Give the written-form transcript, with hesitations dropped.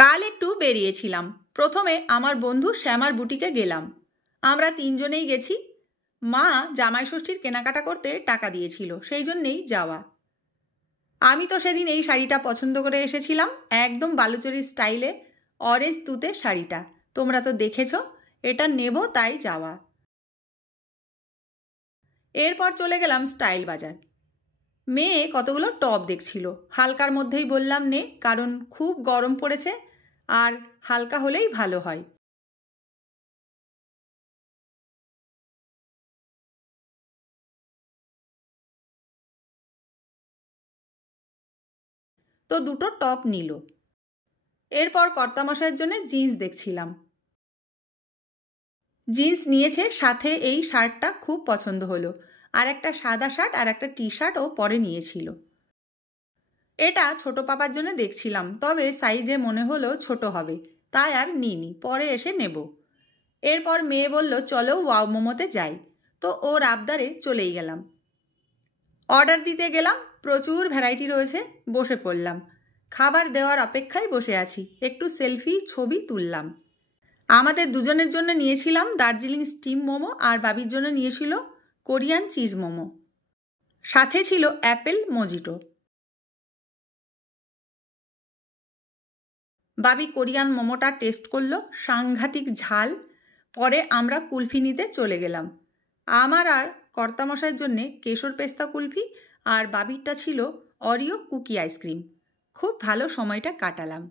কাল একটু বেরিয়েছিলাম। প্রথমে আমার বন্ধু শ্যামার বুটিকে গেলাম। আমরা তিনজনেই গেছি। মা জামাই ষষ্ঠীর কেনাকাটা করতে টাকা দিয়েছিল, সেই জন্যেই যাওয়া। আমি তো সেদিন এই শাড়িটা পছন্দ করে এসেছিলাম, একদম বালুচরী স্টাইলে অরেঞ্জ তুতে শাড়িটা। তোমরা তো দেখেছ, এটা নেব তাই যাওয়া। এরপর চলে গেলাম স্টাইল বাজার। মেয়ে কতগুলো টপ দেখছিল, হালকার মধ্যেই বললাম নে, কারণ খুব গরম পড়েছে আর হালকা হলেই ভালো হয়। তো দুটো টপ নিল। এরপর কর্তামশাইয়ের জন্য জিন্স দেখছিলাম। জিন্স নিয়েছে, সাথে এই শার্টটা খুব পছন্দ হলো। আর একটা সাদা শার্ট আর একটা টি শার্টও পরে নিয়েছিল। এটা ছোট পাপার জন্য দেখছিলাম, তবে সাইজে মনে হলো ছোট হবে, তাই আর নিইনি, পরে এসে নেব। এরপর মেয়ে বলল চলো ওয়াও মোমোতে যাই, তো ওর আবদারে চলেই গেলাম। অর্ডার দিতে গেলাম, প্রচুর ভ্যারাইটি রয়েছে। বসে পড়লাম, খাবার দেওয়ার অপেক্ষায় বসে আছি, একটু সেলফি ছবি তুললাম। আমাদের দুজনের জন্য নিয়েছিলাম দার্জিলিং স্টিম মোমো, আর বাবির জন্য নিয়েছিল কোরিয়ান চিজ মোমো, সাথে ছিল অ্যাপেল মজিটো। বাবি কোরিয়ান মোমোটা টেস্ট করলো, সাংঘাতিক ঝাল। পরে আমরা কুলফি নিতে চলে গেলাম। আমার আর কর্তামশাইয়ের জন্যে কেশর পেস্তা কুলফি, আর বাবিরটা ছিল অরিও কুকি আইসক্রিম। খুব ভালো সময়টা কাটালাম।